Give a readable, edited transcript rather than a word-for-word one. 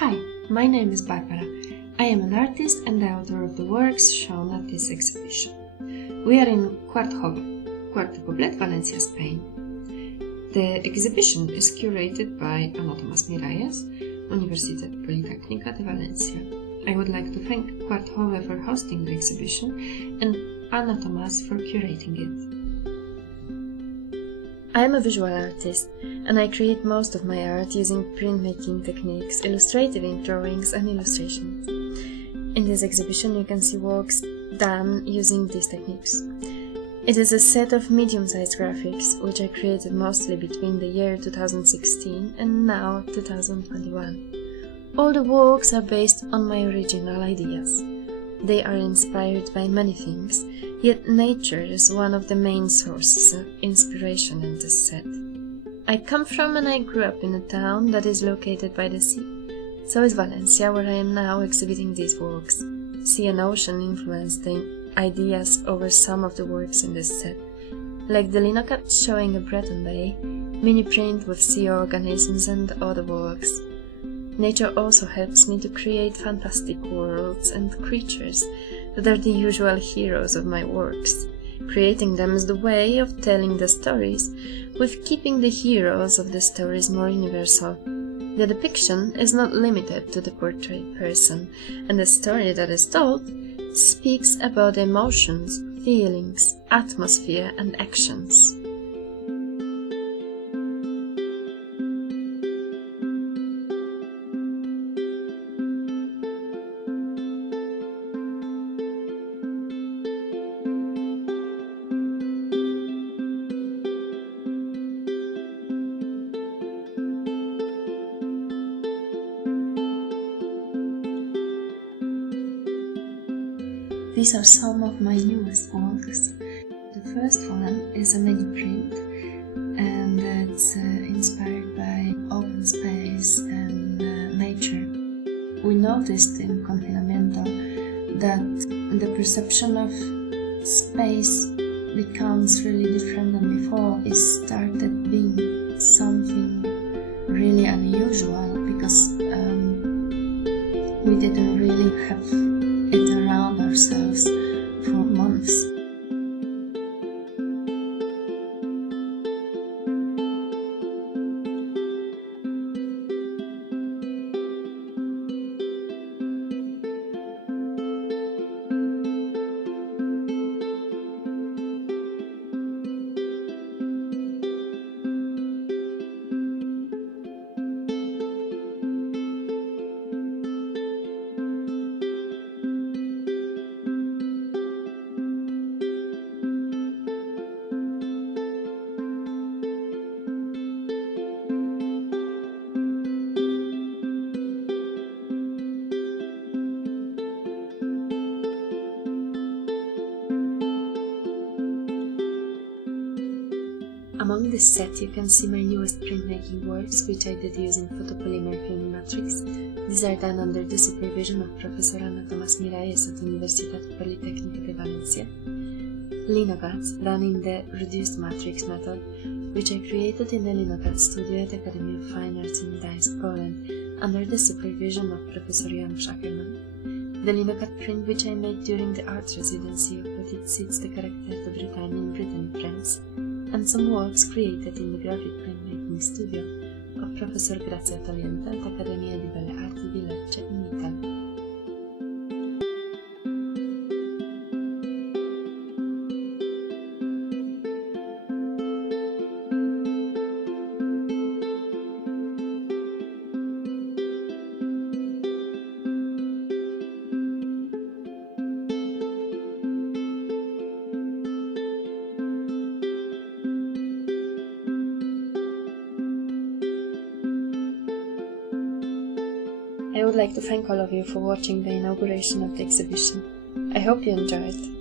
Hi, my name is Barbara. I am an artist and the author of the works shown at this exhibition. We are in Cuarto Poblet, Valencia, Spain. The exhibition is curated by Ana Tomás Miralles, Universitat Politécnica de Valencia. I would like to thank Cuarto for hosting the exhibition and Ana Tomás for curating it. I am a visual artist, and I create most of my art using printmaking techniques, illustrative ink drawings and illustrations. In this exhibition you can see works done using these techniques. It is a set of medium-sized graphics, which I created mostly between the year 2016 and now 2021. All the works are based on my original ideas. They are inspired by many things, yet nature is one of the main sources of inspiration in this set. I come from and I grew up in a town that is located by the sea. So is Valencia, where I am now exhibiting these works. Sea and ocean influenced the ideas over some of the works in this set, like the linocut showing a Breton bay, mini print with sea organisms and other works. Nature also helps me to create fantastic worlds and creatures that are the usual heroes of my works. Creating them is the way of telling the stories, with keeping the heroes of the stories more universal. The depiction is not limited to the portrayed person, and the story that is told speaks about emotions, feelings, atmosphere, and actions. These are some of my newest works. The first one is a mini print, and it's inspired by open space and nature. We noticed in confinamiento that the perception of space becomes really different than before. It started being something really unusual because we didn't really have it around ourselves for months. Among this set you can see my newest printmaking works, which I did using photopolymer film matrix. These are done under the supervision of Professor Ana Tomás Miralles at Universitat Politécnica de Valencia. Linocuts done in the reduced matrix method, which I created in the Linocut studio at the Academy of Fine Arts in Gdańsk, Poland, under the supervision of Professor Janusz Ackerman. The linocut print which I made during the art residency of Petit Sites de Caractère de Bretagne in Britain, France, and some works created in the graphic printmaking studio of Professor Grazia Taliente at Accademia di Belle Arti di Lecce in Italy. I would like to thank all of you for watching the inauguration of the exhibition. I hope you enjoyed.